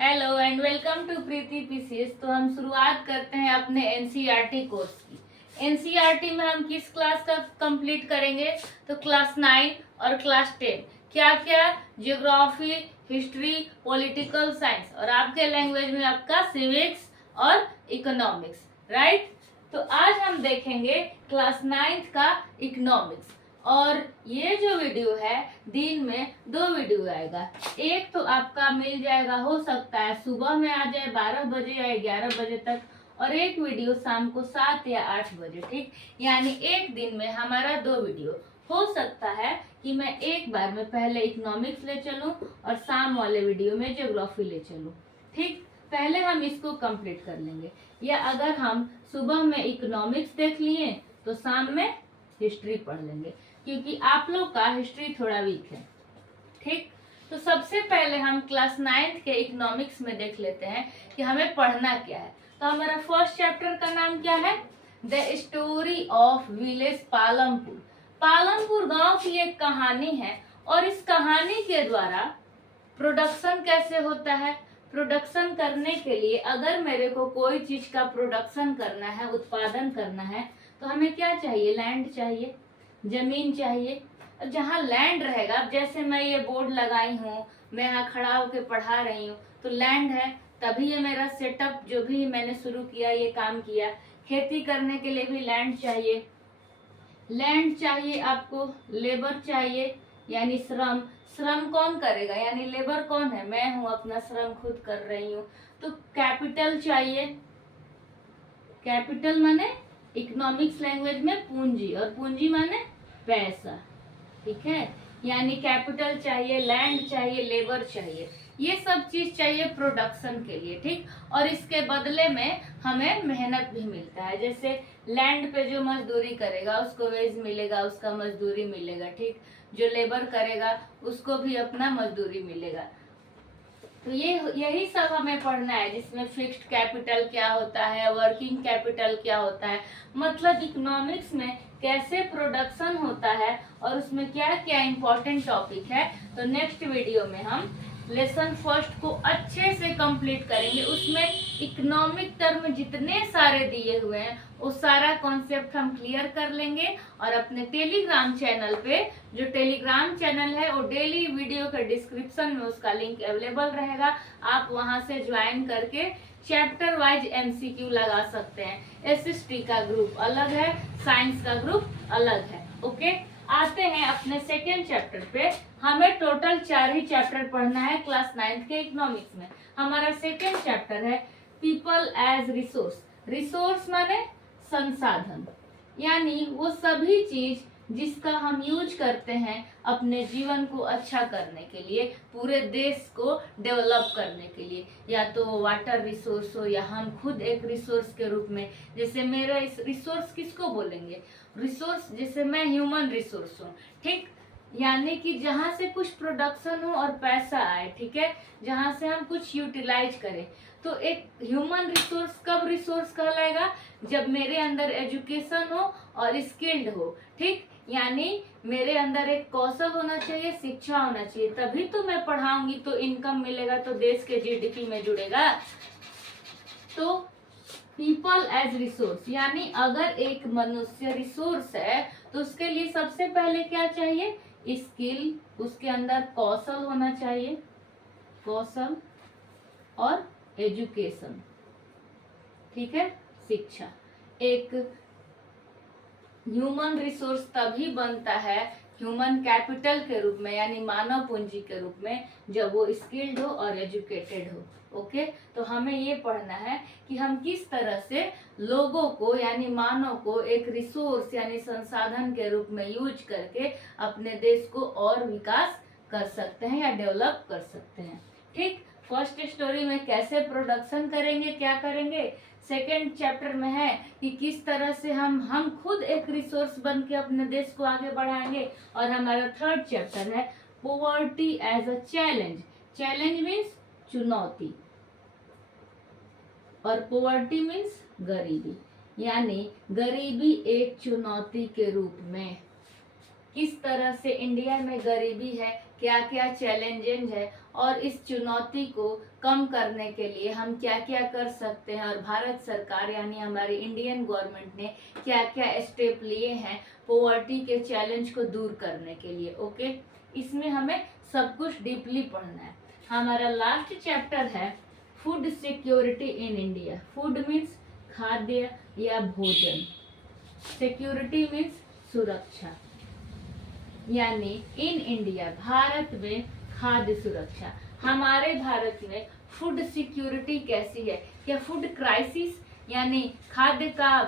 Hello and welcome to Preeti PCS. तो हम शुरुआत करते हैं अपने एनसीईआरटी कोर्स की। एनसीईआरटी में हम किस क्लास का कंप्लीट करेंगे? तो क्लास 9 और क्लास 10। क्या क्या? ज्योग्राफी, हिस्ट्री, पॉलिटिकल साइंस और आपके लैंग्वेज में आपका सिविक्स और इकोनॉमिक्स, राइट। तो आज हम देखेंगे क्लास 9 का इकोनॉमिक्स। और ये जो वीडियो है, दिन में 2 वीडियो आएगा। एक तो आपका मिल जाएगा, हो सकता है सुबह में आ जाए 12 बजे या 11 बजे तक, और एक वीडियो शाम को 7 या 8 बजे, ठीक। यानी एक दिन में हमारा 2 वीडियो। हो सकता है कि मैं एक बार में पहले इकोनॉमिक्स ले चलूं और शाम वाले वीडियो में ज्योग्राफी ले चलूं, ठीक। पहले हम इसको कंप्लीट कर लेंगे, या अगर हम सुबह में इकोनॉमिक्स देख लिए तो शाम में हिस्ट्री पढ़ लेंगे, क्योंकि आप लोग का हिस्ट्री थोड़ा वीक है, ठीक। तो सबसे पहले हम क्लास 9 के इकोनॉमिक्स में देख लेते हैं कि हमें पढ़ना क्या है। तो हमारा फर्स्ट चैप्टर का नाम क्या है? The story of village Palampur. Palampur गांव की एक कहानी है, और इस कहानी के द्वारा प्रोडक्शन कैसे होता है। प्रोडक्शन करने के लिए अगर मेरे को कोई चीज का प्रोडक्शन करना है, उत्पादन करना है, तो हमें क्या चाहिए? लैंड चाहिए, जमीन चाहिए। जहाँ लैंड रहेगा, जैसे मैं ये बोर्ड लगाई हूँ, मैं यहाँ खड़ा होकर पढ़ा रही हूँ, तो लैंड है, तभी ये मेरा सेटअप जो भी मैंने शुरू किया, ये काम किया। खेती करने के लिए भी लैंड चाहिए। लैंड चाहिए आपको, लेबर चाहिए यानी श्रम। श्रम कौन करेगा? यानी लेबर कौन है? मैं हूँ, अपना श्रम खुद कर रही हूँ। तो कैपिटल चाहिए। कैपिटल माने इकोनॉमिक्स लैंग्वेज में पूंजी, और पूंजी माने पैसा, ठीक है। यानी कैपिटल चाहिए, लैंड चाहिए, लेबर चाहिए, ये सब चीज चाहिए प्रोडक्शन के लिए, ठीक। और इसके बदले में हमें मेहनत भी मिलता है। जैसे लैंड पे जो मजदूरी करेगा उसको वेज मिलेगा, उसका मजदूरी मिलेगा, ठीक। जो लेबर करेगा उसको भी अपना मजदूरी मिलेगा। तो ये यही सब हमें पढ़ना है, जिसमें फिक्स्ड कैपिटल क्या होता है, वर्किंग कैपिटल क्या होता है, मतलब इकोनॉमिक्स में कैसे प्रोडक्शन होता है और उसमें क्या क्या इंपॉर्टेंट टॉपिक है। तो नेक्स्ट वीडियो में हम लेसन फर्स्ट को अच्छे से कंप्लीट करेंगे। उसमें इकोनॉमिक टर्म जितने सारे दिए हुए हैं वो सारा कॉन्सेप्ट हम क्लियर कर लेंगे, और अपने टेलीग्राम चैनल पे, जो टेलीग्राम चैनल है वो डेली वीडियो के डिस्क्रिप्शन में उसका लिंक अवेलेबल रहेगा। आप वहां से ज्वाइन करके चैप्टर वाइज एमसीक्यू लगा सकते हैं। एसएसटी का ग्रुप अलग है, साइंस का ग्रुप अलग है, ओके। आते हैं अपने सेकेंड चैप्टर पे। हमें टोटल 4 ही चैप्टर पढ़ना है क्लास 9 के इकोनॉमिक्स में। हमारा सेकेंड चैप्टर है पीपल एज रिसोर्स। रिसोर्स माने संसाधन, यानी वो सभी चीज जिसका हम यूज करते हैं अपने जीवन को अच्छा करने के लिए, पूरे देश को डेवलप करने के लिए। या तो वाटर रिसोर्स हो, या हम खुद एक रिसोर्स के रूप में, जैसे मेरा इस रिसोर्स किसको बोलेंगे? रिसोर्स जैसे मैं ह्यूमन रिसोर्स हूँ, ठीक। यानी कि जहाँ से कुछ प्रोडक्शन हो और पैसा आए, ठीक है, जहाँ से हम कुछ यूटिलाइज करें। तो एक ह्यूमन रिसोर्स कब रिसोर्स कहलाएगा? जब मेरे अंदर एजुकेशन हो और स्किल्ड हो, ठीक। यानी मेरे अंदर एक कौशल होना चाहिए, शिक्षा होना चाहिए, तभी तो मैं पढ़ाऊंगी, तो इनकम मिलेगा, तो देश के जीडीपी में जुड़ेगा। तो पीपल एज रिसोर्स, यानी अगर एक मनुष्य रिसोर्स है तो उसके लिए सबसे पहले क्या चाहिए? स्किल, उसके अंदर कौशल होना चाहिए, कौशल और एजुकेशन, ठीक है, शिक्षा। एक ह्यूमन रिसोर्स तभी बनता है ह्यूमन कैपिटल के रूप में, यानी मानव पूंजी के रूप में, जब वो स्किल्ड हो और एजुकेटेड हो, ओके। तो हमें ये पढ़ना है कि हम किस तरह से लोगों को, यानी मानव को एक रिसोर्स यानी संसाधन के रूप में यूज करके अपने देश को और विकास कर सकते हैं या डेवलप कर सकते हैं, ठीक। फर्स्ट स्टोरी में कैसे प्रोडक्शन करेंगे, क्या करेंगे। सेकेंड चैप्टर में है कि किस तरह से हम खुद एक रिसोर्स बन के अपने देश को आगे बढ़ाएंगे। और हमारा थर्ड चैप्टर है poverty as a challenge. Challenge means चुनौती, और पोवर्टी मीन्स गरीबी, यानी गरीबी एक चुनौती के रूप में। किस तरह से इंडिया में गरीबी है, क्या क्या चैलेंजेस है और इस चुनौती को कम करने के लिए हम क्या क्या कर सकते हैं, और भारत सरकार यानी हमारी इंडियन गवर्नमेंट ने क्या क्या स्टेप लिए हैं पॉवर्टी के चैलेंज को दूर करने के लिए। ओके, इसमें हमें सब कुछ डीपली पढ़ना है। हमारा लास्ट चैप्टर है food security in India. Food means खाद्य या भोजन, सिक्योरिटी मीन्स सुरक्षा, यानी इन इंडिया भारत में खाद्य सुरक्षा। हमारे भारत में फूड सिक्योरिटी कैसी है? क्या फूड क्राइसिस यानी खाद्य का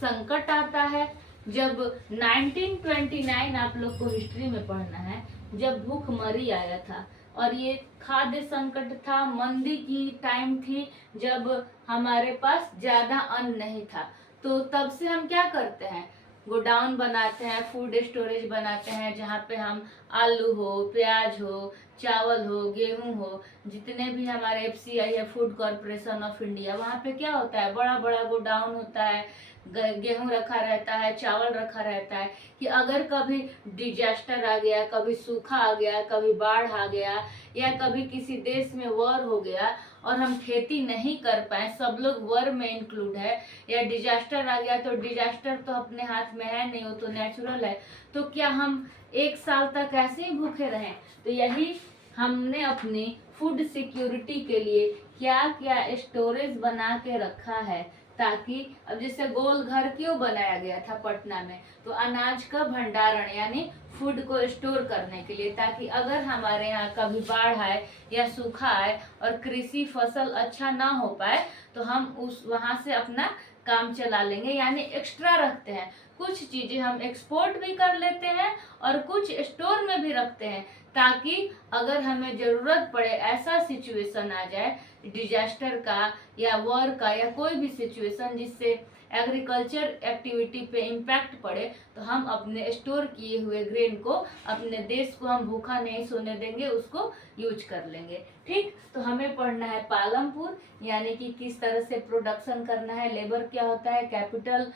संकट आता है? जब 1929 आप लोग को हिस्ट्री में पढ़ना है, जब भूखमरी आया था और ये खाद्य संकट था, मंदी की टाइम थी, जब हमारे पास ज्यादा अन्न नहीं था, तो तब से हम क्या करते हैं, गोडाउन बनाते हैं, फूड स्टोरेज बनाते हैं, जहाँ पे हम आलू हो, प्याज हो, चावल हो, गेहूं हो, जितने भी हमारे FCI है, फूड कॉरपोरेशन ऑफ इंडिया, वहाँ पे क्या होता है, बड़ा बड़ा गोडाउन होता है, गेहूं रखा रहता है, चावल रखा रहता है, कि अगर कभी डिजास्टर आ गया, कभी सूखा आ गया, कभी बाढ़ आ गया, या कभी किसी देश में वॉर हो गया और हम खेती नहीं कर पाए, सब लोग वॉर में इंक्लूड है, या डिजास्टर आ गया, तो डिजास्टर तो अपने हाथ में है नहीं, वो तो नेचुरल है, तो क्या हम 1 साल तक ऐसे ही भूखे रहें? तो यही हमने अपनी फूड सिक्योरिटी के लिए क्या क्या स्टोरेज बना के रखा है, ताकि अब जैसे गोल घर क्यों बनाया गया था पटना में, तो अनाज का भंडारण यानी फूड को स्टोर करने के लिए, ताकि अगर हमारे यहाँ कभी बाढ़ आए या सूखा आए और कृषि फसल अच्छा ना हो पाए, तो हम उस वहां से अपना काम चला लेंगे, यानी एक्स्ट्रा रखते हैं। कुछ चीजें हम एक्सपोर्ट भी कर लेते हैं और कुछ स्टोर में भी रखते हैं, ताकि अगर हमें जरूरत पड़े, ऐसा सिचुएशन आ जाए डिजास्टर का या वॉर का या कोई भी सिचुएशन जिससे एग्रीकल्चर एक्टिविटी पे इम्पैक्ट पड़े, तो हम अपने स्टोर किए हुए ग्रेन को, अपने देश को हम भूखा नहीं सोने देंगे, उसको यूज कर लेंगे। ठीक, तो हमें पढ़ना है पालमपुर, यानी कि किस तरह से प्रोडक्शन करना है, लेबर क्या होता है, कैपिटल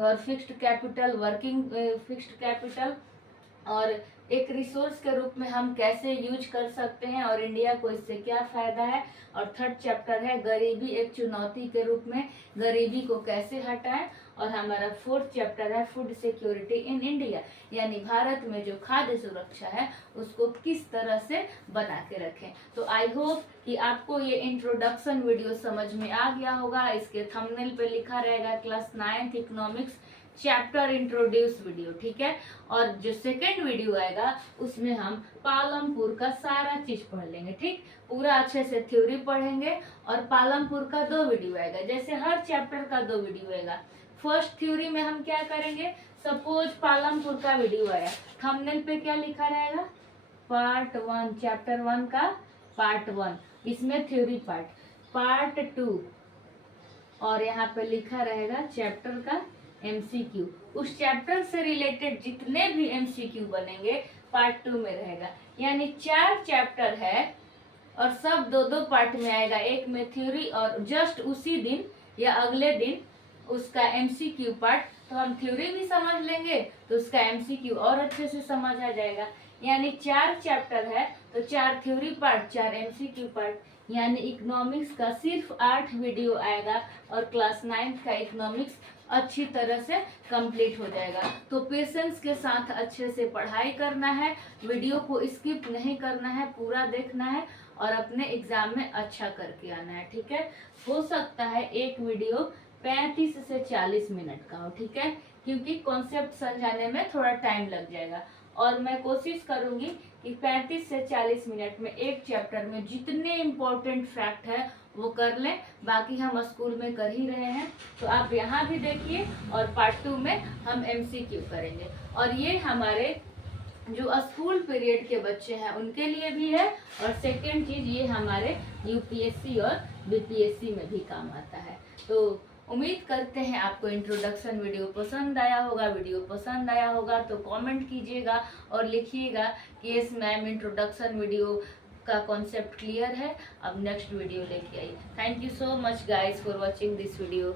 और fixed capital, working fixed capital, और एक रिसोर्स के रूप में हम कैसे यूज कर सकते हैं और इंडिया को इससे क्या फायदा है। और थर्ड चैप्टर है गरीबी एक चुनौती के रूप में, गरीबी को कैसे हटाएं। और हमारा फोर्थ चैप्टर है फूड सिक्योरिटी इन इंडिया, यानी भारत में जो खाद्य सुरक्षा है उसको किस तरह से बना के रखें। तो आई होप कि आपको ये इंट्रोडक्शन वीडियो समझ में आ गया होगा। इसके थंबनेल पे लिखा रहेगा class 9th economics chapter introduce video, ठीक है। और जो सेकेंड वीडियो आएगा उसमें हम पालमपुर का सारा चीज पढ़ लेंगे, ठीक, पूरा अच्छे से थ्योरी पढ़ेंगे। और पालमपुर का 2 वीडियो आएगा, जैसे हर चैप्टर का 2 वीडियो आएगा। फर्स्ट थ्योरी में हम क्या करेंगे, सपोज पालमपुर का वीडियो आया, थंबनेल पे क्या लिखा रहेगा, पार्ट 1, चैप्टर 1 का पार्ट 1, इसमें थ्योरी पार्ट 2, और यहाँ पे लिखा रहेगा चैप्टर का MCQ। उस चैप्टर से रिलेटेड जितने भी MCQ बनेंगे पार्ट 2 में रहेगा, यानी 4 चैप्टर है और सब 2-2 पार्ट में आएगा, एक में थ्योरी और जस्ट उसी दिन या अगले दिन उसका MCQ पार्ट, तो हम थ्योरी भी समझ लेंगे तो उसका MCQ और अच्छे से समझ आ जाएगा। यानी 4 चैप्टर है तो 4 थ्योरी पार्ट, 4 MCQ पार्ट, यानी इकोनॉमिक्स का सिर्फ 8 वीडियो आएगा और क्लास 9th का इकोनॉमिक्स अच्छी तरह से कंप्लीट हो जाएगा। तो पेशेंस के साथ अच्छे से पढ़ाई करना है, वीडियो को स्किप नहीं करना है, पूरा देखना है और अपने एग्जाम में अच्छा करके आना है, ठीक है। हो सकता है एक वीडियो 35 से 40 मिनट का हो, ठीक है, क्योंकि कॉन्सेप्ट समझाने में थोड़ा टाइम लग जाएगा। और मैं कोशिश करूंगी कि 35 से 40 मिनट में एक चैप्टर में जितने इम्पोर्टेंट फैक्ट है वो कर लें, बाकी हम स्कूल में कर ही रहे हैं, तो आप यहाँ भी देखिए। और पार्ट 2 में हम MCQ करेंगे। और ये हमारे जो स्कूल पीरियड के बच्चे हैं उनके लिए भी है, और सेकेंड चीज ये हमारे UPSC और BPSC में भी काम आता है। तो उम्मीद करते हैं आपको इंट्रोडक्शन वीडियो पसंद आया होगा। वीडियो पसंद आया होगा तो कमेंट कीजिएगा और लिखिएगा कि यस मैम इंट्रोडक्शन वीडियो का कॉन्सेप्ट क्लियर है, अब नेक्स्ट वीडियो लेके आइए। Thank you so much guys for watching this video.